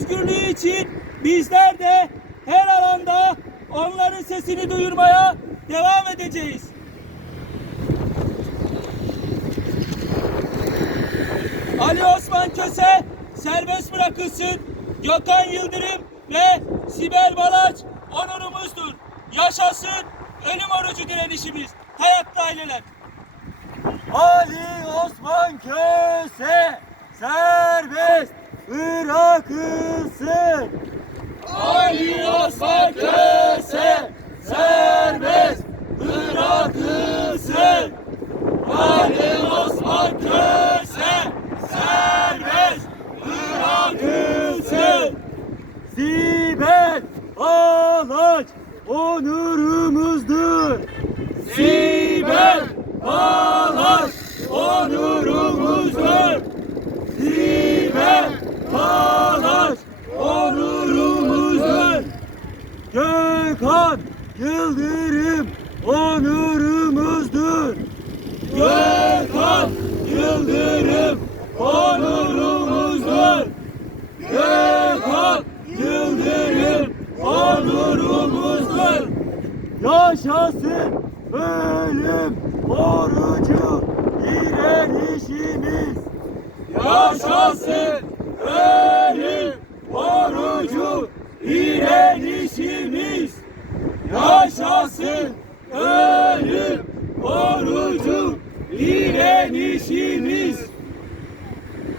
özgürlüğü için bizler de her alanda onların sesini duyurmaya devam edeceğiz. Ali Osman Köse serbest bırakılsın. Gökhan Yıldırım ve Sibel Balaç onurumuzdur. Yaşasın ölüm orucu direnişimiz. Hayatta aileler. Ali Osman Köse serbest bırakılsın. Ali Osman Köse serbest bırakılsın. Ali Osman Köse serbest bırakılsın. Sibel Balaç onurumuzdur. Sibel Balaş onurumuzdur. Sibel Balaş onurumuzdur. Gökhan Yıldırım onurumuzdur. Gökhan Yıldırım onurumuzdur. Gökhan Yıldırım onurumuzdur. Yaşasın ölüm orucu direnişimiz. Yaşasın 你心里。